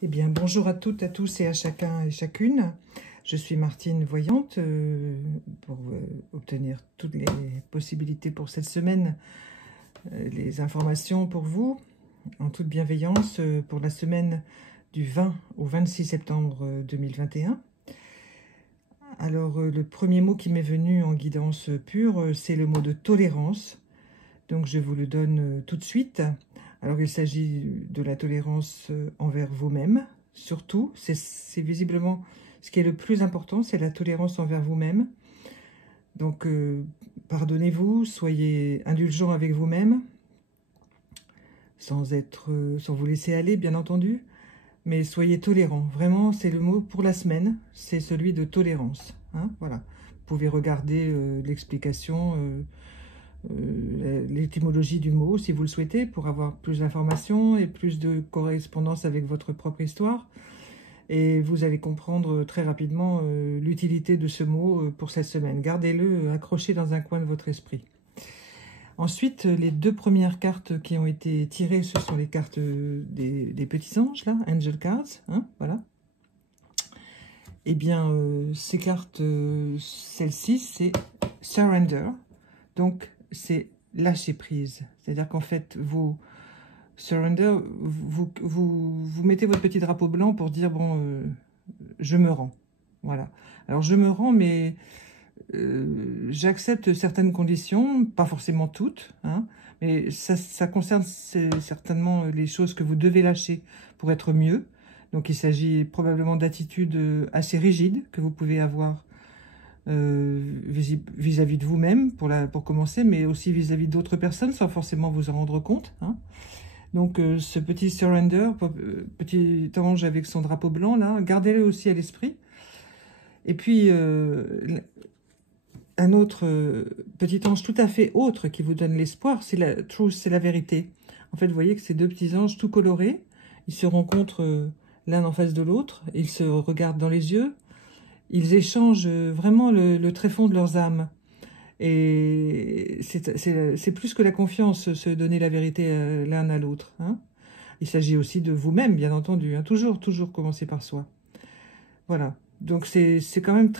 Eh bien, bonjour à toutes, à tous et à chacun et chacune. Je suis Martine Voyante pour obtenir toutes les possibilités pour cette semaine, les informations pour vous, en toute bienveillance, pour la semaine du 20 au 26 septembre 2021. Alors, le premier mot qui m'est venu en guidance pure, c'est le mot de tolérance. Donc, je vous le donne tout de suite. Alors, il s'agit de la tolérance envers vous-même. Surtout, c'est visiblement ce qui est le plus important, c'est la tolérance envers vous-même. Donc, pardonnez-vous, soyez indulgent avec vous-même, sans vous laisser aller, bien entendu. Mais soyez tolérant. Vraiment, c'est le mot pour la semaine, c'est celui de tolérance. Hein, voilà. Vous pouvez regarder l'explication, l'étymologie du mot, si vous le souhaitez, pour avoir plus d'informations et plus de correspondance avec votre propre histoire. Et vous allez comprendre très rapidement l'utilité de ce mot pour cette semaine. Gardez-le accroché dans un coin de votre esprit. Ensuite, les deux premières cartes qui ont été tirées, ce sont les cartes des petits anges, là, Angel Cards, hein, voilà. Eh bien, ces cartes, celle-ci, c'est Surrender. Donc, c'est lâcher prise. C'est-à-dire qu'en fait, vous surrender, vous mettez votre petit drapeau blanc pour dire, bon, je me rends. Voilà. Alors, je me rends, mais j'accepte certaines conditions, pas forcément toutes, hein, mais ça concerne certainement les choses que vous devez lâcher pour être mieux. Donc, il s'agit probablement d'attitudes assez rigides que vous pouvez avoir vis-à-vis de vous-même, pour commencer, mais aussi vis-à-vis d'autres personnes, sans forcément vous en rendre compte. Hein. Donc, ce petit surrender, petit ange avec son drapeau blanc, là, gardez-le aussi à l'esprit. Et puis, un autre petit ange tout à fait autre qui vous donne l'espoir, c'est la truth, c'est la vérité. En fait, vous voyez que ces deux petits anges tout colorés, ils se rencontrent l'un en face de l'autre, ils se regardent dans les yeux, ils échangent vraiment le tréfonds de leurs âmes. Et c'est plus que la confiance, se donner la vérité l'un à l'autre. Hein. Il s'agit aussi de vous-même, bien entendu. Hein. Toujours commencer par soi. Voilà. Donc, c'est quand même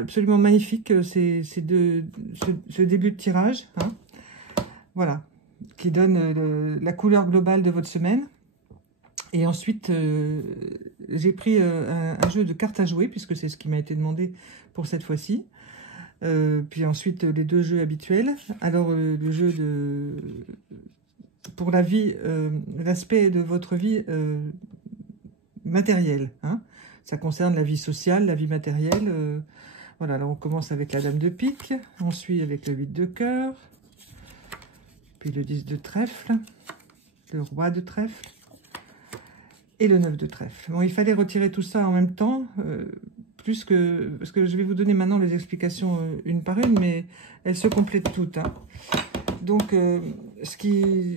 absolument magnifique ce début de tirage. Hein. Voilà. Qui donne la couleur globale de votre semaine. Et ensuite, j'ai pris un jeu de cartes à jouer, puisque c'est ce qui m'a été demandé pour cette fois-ci. Puis ensuite, les deux jeux habituels. Alors, le jeu pour la vie, l'aspect de votre vie matérielle. Hein. Ça concerne la vie sociale, la vie matérielle. Voilà, là, on commence avec la dame de pique. On suit avec le 8 de cœur. Puis le 10 de trèfle. Le roi de trèfle. Et le 9 de trèfle. Bon, il fallait retirer tout ça en même temps, parce que je vais vous donner maintenant les explications une par une, mais elles se complètent toutes. Hein. Donc, ce qui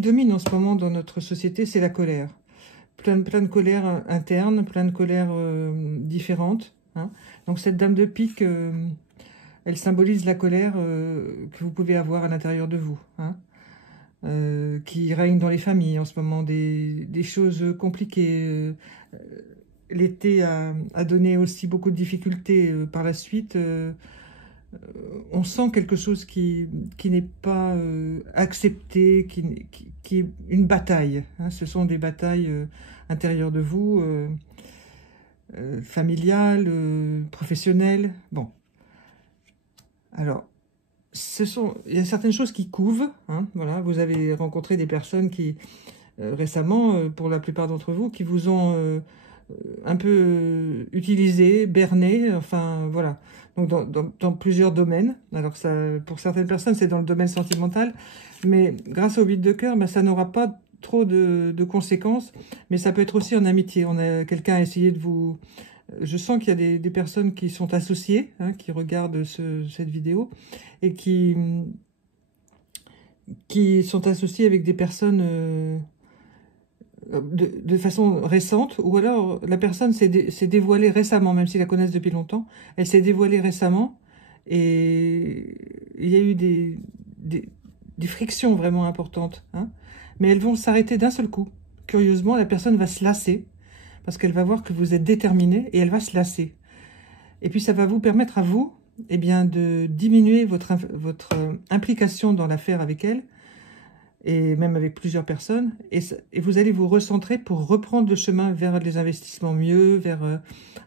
domine en ce moment dans notre société, c'est la colère. Plein de colères internes, plein de colères différentes. Hein. Donc, cette dame de pique, elle symbolise la colère que vous pouvez avoir à l'intérieur de vous. Hein. Qui règne dans les familles en ce moment, des choses compliquées. L'été a donné aussi beaucoup de difficultés par la suite. On sent quelque chose qui n'est pas accepté, qui est une bataille. Hein. Ce sont des batailles intérieures de vous, familiales, professionnelles. Bon. Alors, il y a certaines choses qui couvent. Hein, voilà, vous avez rencontré des personnes qui, récemment, pour la plupart d'entre vous, qui vous ont un peu utilisé, berné, enfin, voilà. Donc, dans plusieurs domaines. Alors, ça, pour certaines personnes, c'est dans le domaine sentimental. Mais grâce au 8 de cœur, ben, ça n'aura pas trop de conséquences. Mais ça peut être aussi en amitié. Quelqu'un a essayé de vous... Je sens qu'il y a des personnes qui sont associées, hein, qui regardent cette vidéo, et qui sont associées avec des personnes de façon récente, ou alors la personne s'est dévoilée récemment, même s'ils la connaissent depuis longtemps, elle s'est dévoilée récemment, et il y a eu des frictions vraiment importantes, hein, mais elles vont s'arrêter d'un seul coup. curieusement, la personne va se lasser, parce qu'elle va voir que vous êtes déterminé, et elle va se lasser. Et puis ça va vous permettre à vous, eh bien, de diminuer votre implication dans l'affaire avec elle, et même avec plusieurs personnes, et vous allez vous recentrer pour reprendre le chemin vers les investissements mieux, vers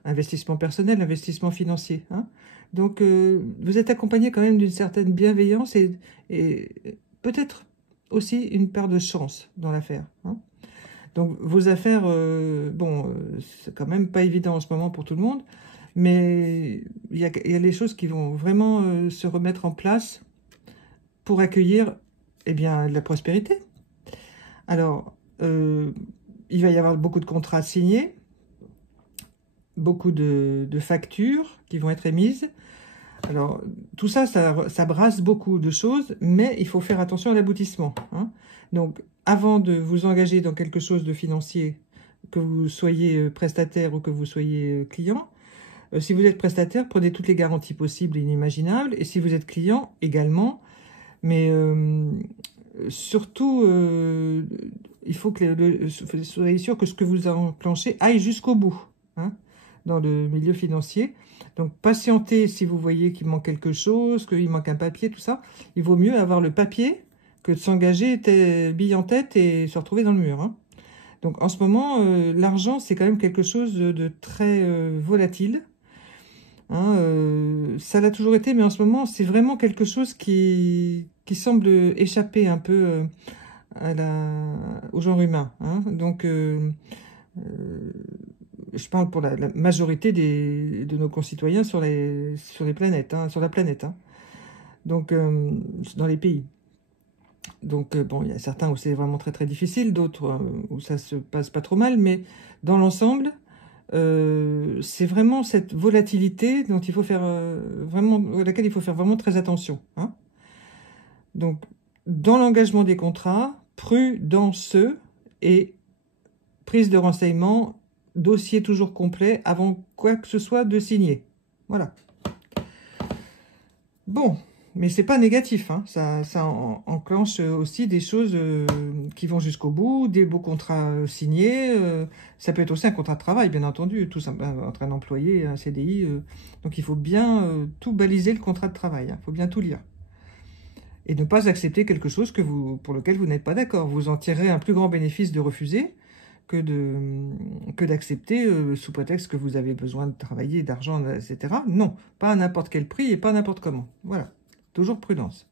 investissement personnel, investissement financier. Hein. Donc, vous êtes accompagné quand même d'une certaine bienveillance et peut-être aussi une part de chance dans l'affaire. Hein. Donc, vos affaires, c'est quand même pas évident en ce moment pour tout le monde, mais il y a des choses qui vont vraiment se remettre en place pour accueillir eh bien, de la prospérité. Alors, il va y avoir beaucoup de contrats signés, beaucoup de factures qui vont être émises. Alors, tout ça, ça brasse beaucoup de choses, mais il faut faire attention à l'aboutissement. Hein. Donc, avant de vous engager dans quelque chose de financier, que vous soyez prestataire ou que vous soyez client, si vous êtes prestataire, prenez toutes les garanties possibles et inimaginables, et si vous êtes client, également, mais surtout, il faut que vous soyez sûr que ce que vous enclenchez aille jusqu'au bout, hein, dans le milieu financier. Donc, patientez si vous voyez qu'il manque quelque chose, qu'il manque un papier, tout ça. Il vaut mieux avoir le papier que de s'engager bille en tête et se retrouver dans le mur. Hein. Donc, en ce moment, l'argent, c'est quand même quelque chose de très volatile. Hein, ça l'a toujours été, mais en ce moment, c'est vraiment quelque chose qui semble échapper un peu au genre humain. Hein. Donc, je parle pour la majorité de nos concitoyens sur les planètes, hein, sur la planète. Hein. Donc, dans les pays. Donc, bon, il y a certains où c'est vraiment très très difficile, d'autres où ça se passe pas trop mal, mais dans l'ensemble, c'est vraiment cette volatilité dont il faut faire à laquelle il faut faire vraiment très attention. Hein. Donc, dans l'engagement des contrats, prudence et prise de renseignements, dossier toujours complet avant quoi que ce soit de signer. Voilà. Bon, mais c'est pas négatif, hein. Ça enclenche aussi des choses qui vont jusqu'au bout, des beaux contrats signés. Ça peut être aussi un contrat de travail, bien entendu, tout simplement entre un employé et un CDI. Donc il faut bien tout baliser le contrat de travail. Il faut bien tout lire. Et ne pas accepter quelque chose pour lequel vous n'êtes pas d'accord. Vous en tirerez un plus grand bénéfice de refuser que d'accepter sous prétexte que vous avez besoin de travailler, d'argent, etc. Non, pas à n'importe quel prix et pas n'importe comment. Voilà, toujours prudence.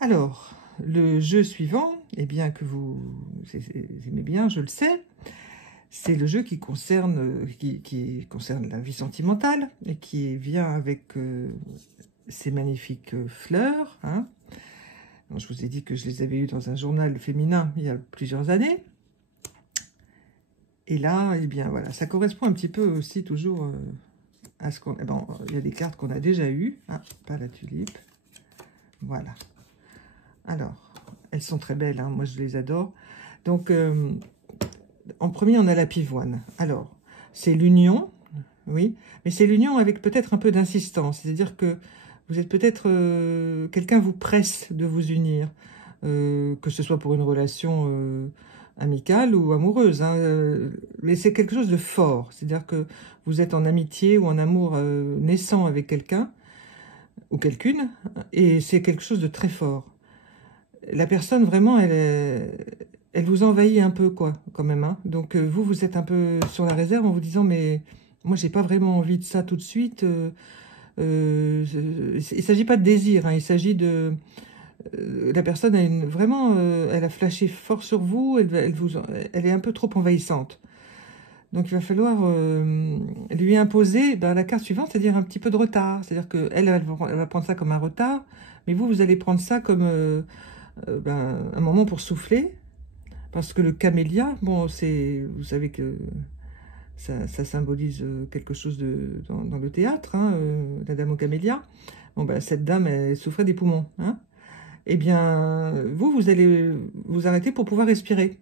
Alors, le jeu suivant, eh bien que vous aimez bien, je le sais, c'est le jeu qui concerne la vie sentimentale et qui vient avec ces magnifiques fleurs. Hein. Donc, je vous ai dit que je les avais eues dans un journal féminin il y a plusieurs années. Et là, eh bien, voilà, ça correspond un petit peu aussi toujours à ce qu'on... Eh ben, il y a des cartes qu'on a déjà eues. Ah, pas la tulipe. Voilà. Alors, elles sont très belles, hein, moi je les adore. Donc, en premier, on a la pivoine. Alors, c'est l'union, oui, mais c'est l'union avec peut-être un peu d'insistance. C'est-à-dire que vous êtes peut-être... quelqu'un vous presse de vous unir, que ce soit pour une relation... amicale ou amoureuse, hein, mais c'est quelque chose de fort, c'est-à-dire que vous êtes en amitié ou en amour naissant avec quelqu'un ou quelqu'une, et c'est quelque chose de très fort. La personne, vraiment, elle vous envahit un peu, quoi, quand même. Hein. Donc, vous êtes un peu sur la réserve en vous disant, mais moi, j'ai pas vraiment envie de ça tout de suite. Il s'agit pas de désir, hein, il s'agit de... la personne a elle a flashé fort sur vous, elle est un peu trop envahissante. Donc il va falloir lui imposer la carte suivante, c'est-à-dire un petit peu de retard. C'est-à-dire qu'elle va prendre ça comme un retard, mais vous allez prendre ça comme un moment pour souffler. Parce que le camélia, bon, vous savez que ça symbolise quelque chose dans le théâtre, hein, la dame au camélia. Bon, cette dame, elle souffrait des poumons, hein. Eh bien, vous allez vous arrêter pour pouvoir respirer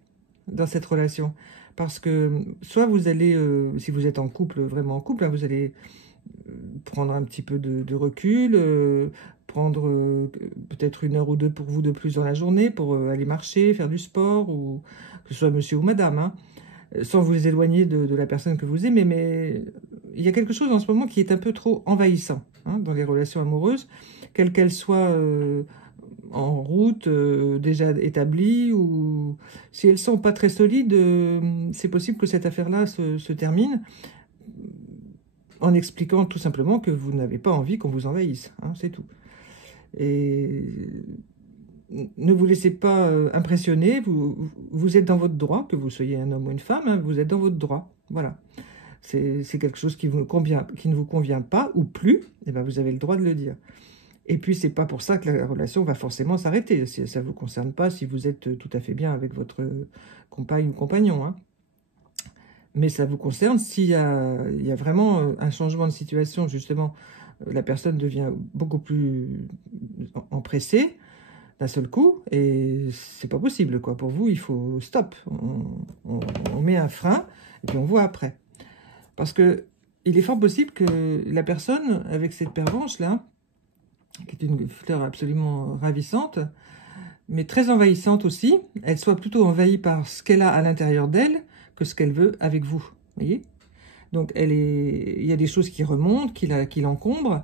dans cette relation. Parce que soit vous allez, si vous êtes en couple, vraiment en couple, hein, vous allez prendre un petit peu de recul, prendre peut-être 1 heure ou 2 pour vous de plus dans la journée, pour aller marcher, faire du sport, ou que ce soit monsieur ou madame, hein, sans vous éloigner de la personne que vous aimez, mais il y a quelque chose en ce moment qui est un peu trop envahissant, hein, dans les relations amoureuses, quelles qu'elles soient en route, déjà établies, ou si elles sont pas très solides, c'est possible que cette affaire-là se termine en expliquant tout simplement que vous n'avez pas envie qu'on vous envahisse, hein, c'est tout. Et ne vous laissez pas impressionner, vous êtes dans votre droit, que vous soyez un homme ou une femme, hein, vous êtes dans votre droit, voilà. C'est quelque chose qui ne vous convient pas, ou plus, et ben vous avez le droit de le dire. Et puis, c'est pas pour ça que la relation va forcément s'arrêter, si ça ne vous concerne pas, si vous êtes tout à fait bien avec votre compagne ou compagnon, hein. Mais ça vous concerne s'il y a vraiment un changement de situation, justement, la personne devient beaucoup plus empressée d'un seul coup, et c'est pas possible, quoi. Pour vous, il faut stop. On met un frein, et puis on voit après. Parce que il est fort possible que la personne, avec cette pervenche-là, qui est une fleur absolument ravissante, mais très envahissante aussi, elle soit plutôt envahie par ce qu'elle a à l'intérieur d'elle que ce qu'elle veut avec vous. Vous voyez? Donc, il y a des choses qui remontent, qui l'encombrent,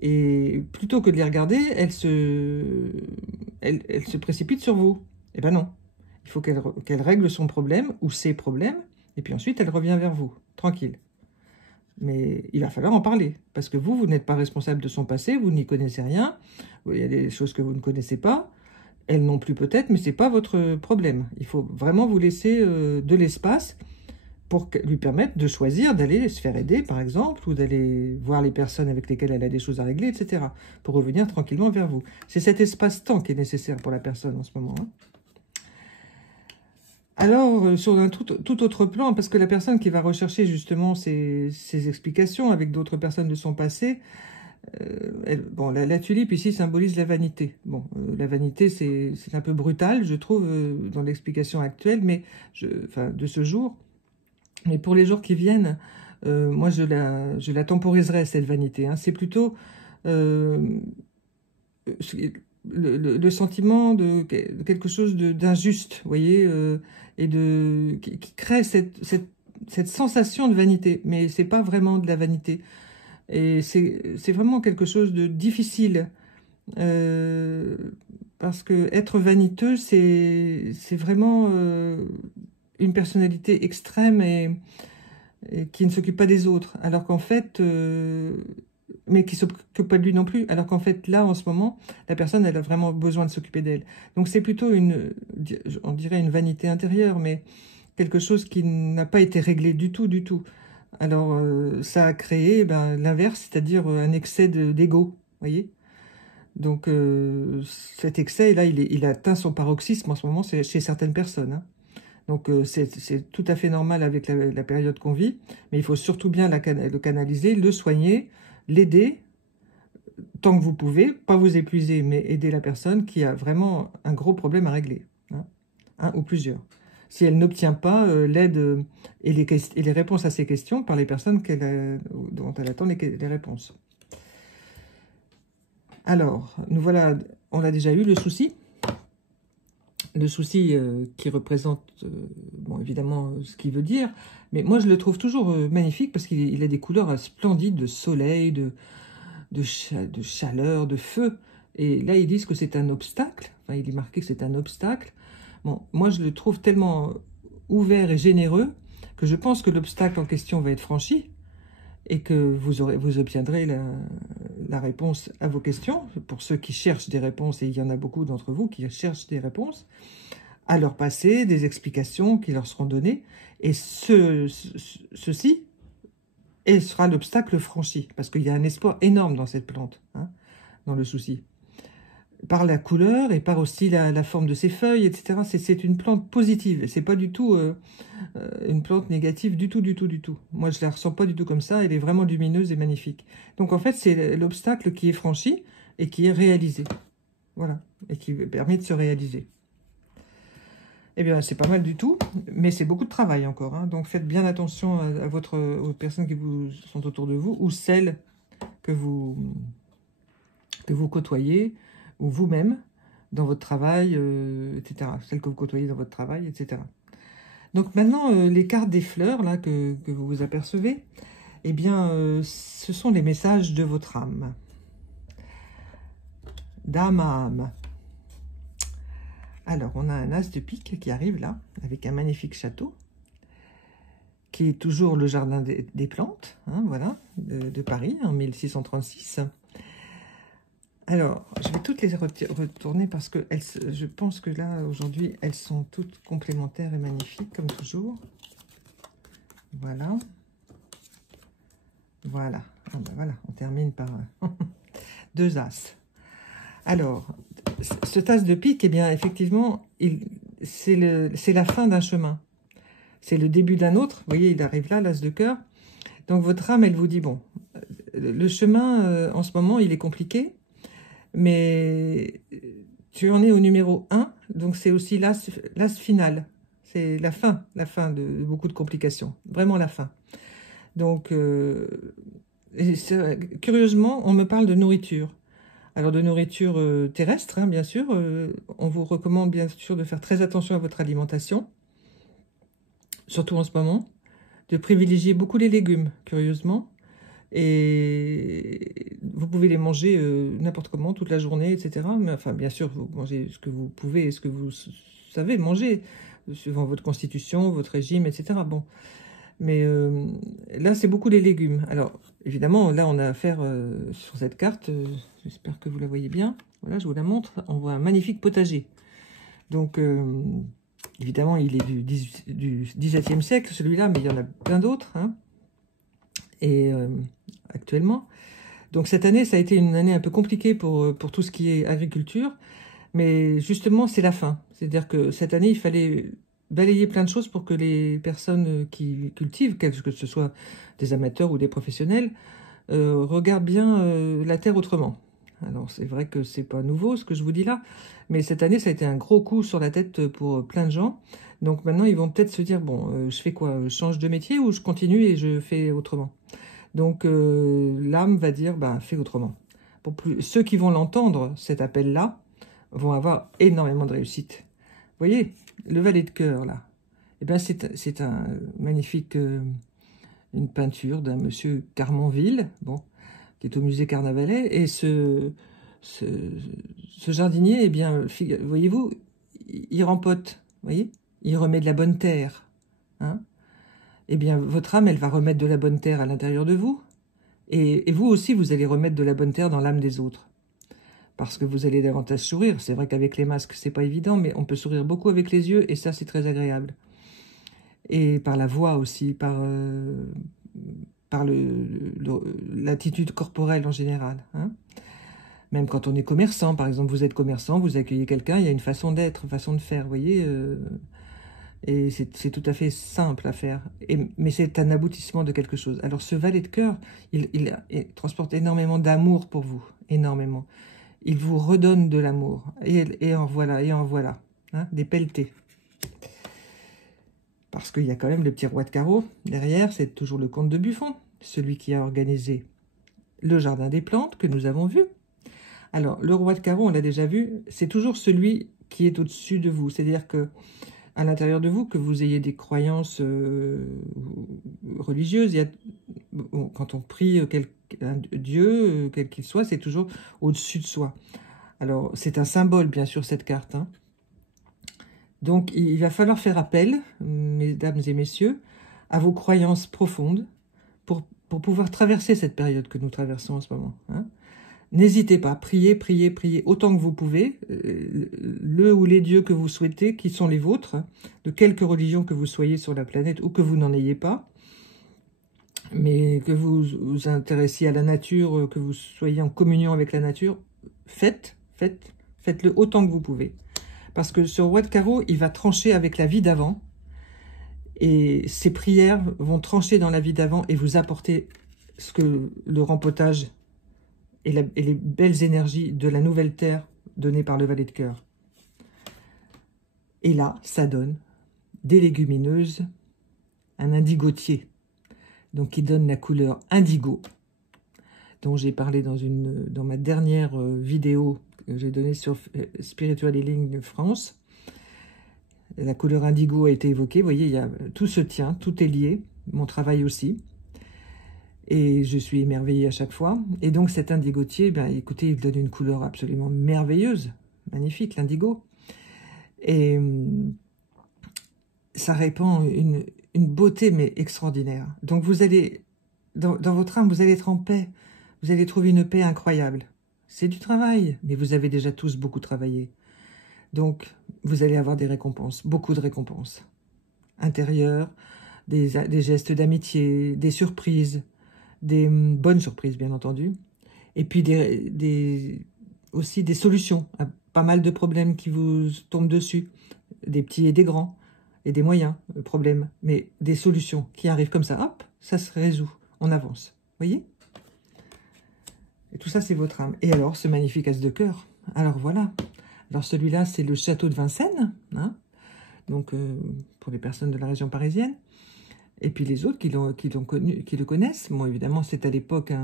et plutôt que de les regarder, elle se précipite sur vous. Eh ben non. Il faut qu'elle règle son problème ou ses problèmes, et puis ensuite, elle revient vers vous, tranquille. Mais il va falloir en parler, parce que vous n'êtes pas responsable de son passé, vous n'y connaissez rien, il y a des choses que vous ne connaissez pas, elle non plus peut-être, mais ce n'est pas votre problème. Il faut vraiment vous laisser de l'espace pour lui permettre de choisir d'aller se faire aider, par exemple, ou d'aller voir les personnes avec lesquelles elle a des choses à régler, etc., pour revenir tranquillement vers vous. C'est cet espace-temps qui est nécessaire pour la personne en ce moment, hein. Alors, sur un tout autre plan, parce que la personne qui va rechercher justement ces explications avec d'autres personnes de son passé, bon, la tulipe ici symbolise la vanité. Bon, la vanité, c'est un peu brutal, je trouve, dans l'explication actuelle, mais enfin, de ce jour. Mais pour les jours qui viennent, moi, je la temporiserai, cette vanité, hein. C'est plutôt le sentiment de quelque chose d'injuste, vous voyez, et qui crée cette sensation de vanité. Mais c'est pas vraiment de la vanité. Et c'est vraiment quelque chose de difficile. Parce que être vaniteux, c'est vraiment une personnalité extrême et qui ne s'occupe pas des autres. Alors qu'en fait, mais qui ne s'occupe pas de lui non plus. Alors qu'en fait, là, en ce moment, la personne, elle a vraiment besoin de s'occuper d'elle. Donc c'est plutôt on dirait une vanité intérieure, mais quelque chose qui n'a pas été réglé du tout, du tout. Alors, ça a créé l'inverse, c'est-à-dire un excès d'ego, vous voyez. Donc, cet excès, là, il a atteint son paroxysme en ce moment chez certaines personnes, hein. Donc, c'est tout à fait normal avec la période qu'on vit, mais il faut surtout bien le canaliser, le soigner, l'aider, tant que vous pouvez, pas vous épuiser, mais aider la personne qui a vraiment un gros problème à régler, hein, un ou plusieurs. Si elle n'obtient pas l'aide et les réponses à ses questions par les personnes dont elle attend les réponses. Alors, nous voilà, on a déjà eu le souci. Le souci qui représente, bon, évidemment, ce qu'il veut dire, mais moi, je le trouve toujours magnifique parce qu'il a des couleurs splendides de soleil, de chaleur, de feu. Et là, ils disent que c'est un obstacle. Enfin, il est marqué que c'est un obstacle. Bon, moi, je le trouve tellement ouvert et généreux que je pense que l'obstacle en question va être franchi et que vous obtiendrez la réponse à vos questions. Pour ceux qui cherchent des réponses, et il y en a beaucoup d'entre vous qui cherchent des réponses, à leur passé, des explications qui leur seront données. Et ceci sera l'obstacle franchi, parce qu'il y a un espoir énorme dans cette plante, hein, dans le souci. Par la couleur et par aussi la forme de ses feuilles, etc. C'est une plante positive. C'est pas du tout une plante négative du tout, du tout, du tout. Moi, je la ressens pas du tout comme ça. Elle est vraiment lumineuse et magnifique. Donc, en fait, c'est l'obstacle qui est franchi et qui est réalisé. Voilà. Et qui permet de se réaliser. Eh bien, c'est pas mal du tout, mais c'est beaucoup de travail encore, hein. Donc, faites bien attention aux personnes qui sont autour de vous, ou celles que vous côtoyez, ou vous-même, dans votre travail, etc. Celles que vous côtoyez dans votre travail, etc. Donc maintenant, les cartes des fleurs là que vous vous apercevez, eh bien, ce sont les messages de votre âme. D'âme à âme. Alors, on a un as de pique qui arrive là, avec un magnifique château, qui est toujours le jardin des plantes, hein, voilà, de Paris, en 1636. Alors, je vais toutes les retourner parce que je pense que là, aujourd'hui, elles sont toutes complémentaires et magnifiques, comme toujours. Voilà. Voilà. Ah ben voilà, on termine par deux as. Alors, ce as de pique, eh bien, effectivement, c'est la fin d'un chemin. C'est le début d'un autre. Vous voyez, il arrive là, l'as de cœur. Donc, votre âme, elle vous dit, bon, le chemin, en ce moment, il est compliqué. Mais tu en es au numéro 1, donc c'est aussi l'as final. C'est la fin de beaucoup de complications. Vraiment la fin. Donc, curieusement, on me parle de nourriture. Alors, de nourriture terrestre, hein, bien sûr. On vous recommande, bien sûr, de faire très attention à votre alimentation. Surtout en ce moment. De privilégier beaucoup les légumes, curieusement. Et vous pouvez les manger n'importe comment, toute la journée, etc. Mais enfin, bien sûr, vous mangez ce que vous pouvez et ce que vous savez manger, suivant votre constitution, votre régime, etc. Bon. Mais là, c'est beaucoup les légumes. Alors, évidemment, là, on a affaire sur cette carte, j'espère que vous la voyez bien. Voilà, je vous la montre. On voit un magnifique potager. Donc, évidemment, il est du XVIIe siècle, celui-là, mais il y en a plein d'autres, hein. Et actuellement. Donc cette année, ça a été une année un peu compliquée pour tout ce qui est agriculture, mais justement, c'est la fin. C'est-à-dire que cette année, il fallait balayer plein de choses pour que les personnes qui cultivent, que ce soit des amateurs ou des professionnels, regardent bien la terre autrement. Alors c'est vrai que c'est pas nouveau ce que je vous dis là, mais cette année, ça a été un gros coup sur la tête pour plein de gens. Donc maintenant, ils vont peut-être se dire, bon, je fais quoi? Je change de métier ou je continue et je fais autrement? Donc l'âme va dire, bah, fais autrement. Ceux qui vont l'entendre, cet appel-là, vont avoir énormément de réussite. Vous voyez, le valet de cœur, là, eh ben, c'est un magnifique, une peinture d'un monsieur Carmonville, bon, qui est au musée Carnavalet, et ce jardinier, eh bien, voyez-vous, il rempote, voyez, il remet de la bonne terre, hein. Eh bien, votre âme, elle va remettre de la bonne terre à l'intérieur de vous. Et vous aussi, vous allez remettre de la bonne terre dans l'âme des autres. Parce que vous allez davantage sourire. C'est vrai qu'avec les masques, c'est pas évident, mais on peut sourire beaucoup avec les yeux, et ça, c'est très agréable. Et par la voix aussi, par l'attitude corporelle en général, hein. Même quand on est commerçant, par exemple, vous êtes commerçant, vous accueillez quelqu'un, il y a une façon d'être, une façon de faire, vous voyez. Et c'est tout à fait simple à faire. Mais c'est un aboutissement de quelque chose. Alors ce valet de cœur, il transporte énormément d'amour pour vous. Énormément. Il vous redonne de l'amour. Et en voilà, et en voilà. Hein, des pelletés. Parce qu'il y a quand même le petit roi de carreau. Derrière, c'est toujours le comte de Buffon. Celui qui a organisé le jardin des plantes que nous avons vu. Alors, le roi de carreau, on l'a déjà vu, c'est toujours celui qui est au-dessus de vous. C'est-à-dire que à l'intérieur de vous, que vous ayez des croyances religieuses, quand on prie un Dieu, quel qu'il soit, c'est toujours au-dessus de soi. Alors, c'est un symbole, bien sûr, cette carte, hein. Donc, il va falloir faire appel, mesdames et messieurs, à vos croyances profondes pour pouvoir traverser cette période que nous traversons en ce moment, hein. N'hésitez pas, priez, priez, priez autant que vous pouvez, le ou les dieux que vous souhaitez, qui sont les vôtres, de quelque religion que vous soyez sur la planète ou que vous n'en ayez pas, mais que vous vous intéressiez à la nature, que vous soyez en communion avec la nature, faites-le autant que vous pouvez. Parce que ce roi de carreau, il va trancher avec la vie d'avant, et ses prières vont trancher dans la vie d'avant et vous apporter ce que le rempotage et les belles énergies de la nouvelle terre donnée par le valet de cœur. Et là, ça donne des légumineuses, un indigotier, donc qui donne la couleur indigo. dont j'ai parlé dans ma dernière vidéo que j'ai donnée sur Spiritual Healing France. La couleur indigo a été évoquée. Vous voyez, tout se tient, tout est lié. Mon travail aussi. Et je suis émerveillée à chaque fois. Et donc cet indigotier, ben, écoutez, il donne une couleur absolument merveilleuse. Magnifique, l'indigo. Et ça répand une beauté, mais extraordinaire. Donc vous allez, dans votre âme, vous allez être en paix. Vous allez trouver une paix incroyable. C'est du travail, mais vous avez déjà tous beaucoup travaillé. Donc, vous allez avoir des récompenses, beaucoup de récompenses. Intérieures, des gestes d'amitié, des surprises, des bonnes surprises, bien entendu. Et puis aussi des solutions à pas mal de problèmes qui vous tombent dessus. Des petits et des grands, et des moyens problèmes. Mais des solutions qui arrivent comme ça, hop, ça se résout. On avance. Voyez ? Et tout ça, c'est votre âme. Et alors, ce magnifique as de cœur. Alors, voilà. Alors, celui-là, c'est le château de Vincennes. Hein, donc, pour les personnes de la région parisienne. Et puis, les autres qui le connaissent. Bon, évidemment, c'est à l'époque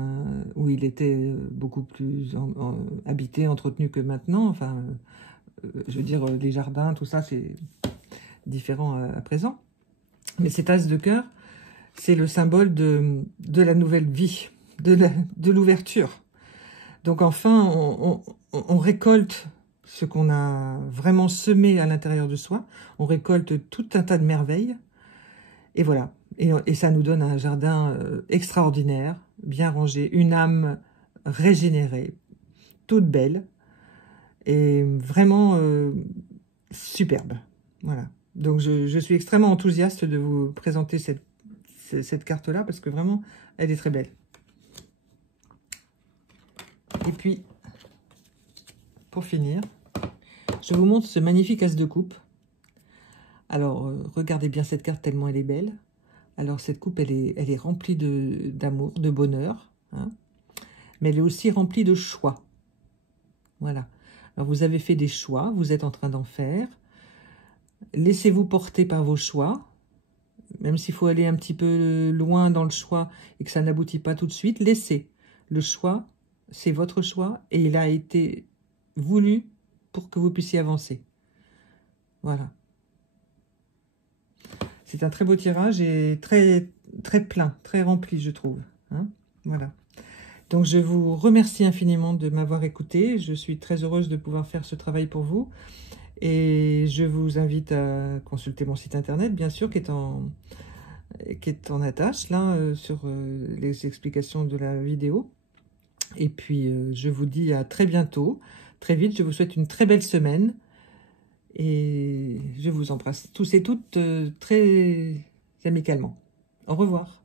où il était beaucoup plus habité, entretenu que maintenant. Enfin, je veux dire, les jardins, tout ça, c'est différent à présent. Mais cet as de cœur, c'est le symbole de la nouvelle vie, de l'ouverture. Donc enfin, on récolte ce qu'on a vraiment semé à l'intérieur de soi. On récolte tout un tas de merveilles. Et voilà. Et ça nous donne un jardin extraordinaire, bien rangé, une âme régénérée, toute belle et vraiment superbe. Voilà. Donc je suis extrêmement enthousiaste de vous présenter cette carte-là parce que vraiment, elle est très belle. Et puis, pour finir, je vous montre ce magnifique as de coupe. Alors, regardez bien cette carte tellement elle est belle. Alors, cette coupe, elle est remplie d'amour, de bonheur. Hein, mais elle est aussi remplie de choix. Voilà. Alors, vous avez fait des choix, vous êtes en train d'en faire. Laissez-vous porter par vos choix. Même s'il faut aller un petit peu loin dans le choix et que ça n'aboutit pas tout de suite, laissez. Le choix, c'est votre choix et il a été voulu pour que vous puissiez avancer. Voilà. C'est un très beau tirage et très, très plein, très rempli, je trouve. Hein, voilà. Donc, je vous remercie infiniment de m'avoir écouté. Je suis très heureuse de pouvoir faire ce travail pour vous. Et je vous invite à consulter mon site internet, bien sûr, qui est en attache, là, sur les explications de la vidéo. Et puis, je vous dis à très bientôt, très vite. Je vous souhaite une très belle semaine. Et je vous embrasse tous et toutes très amicalement. Au revoir.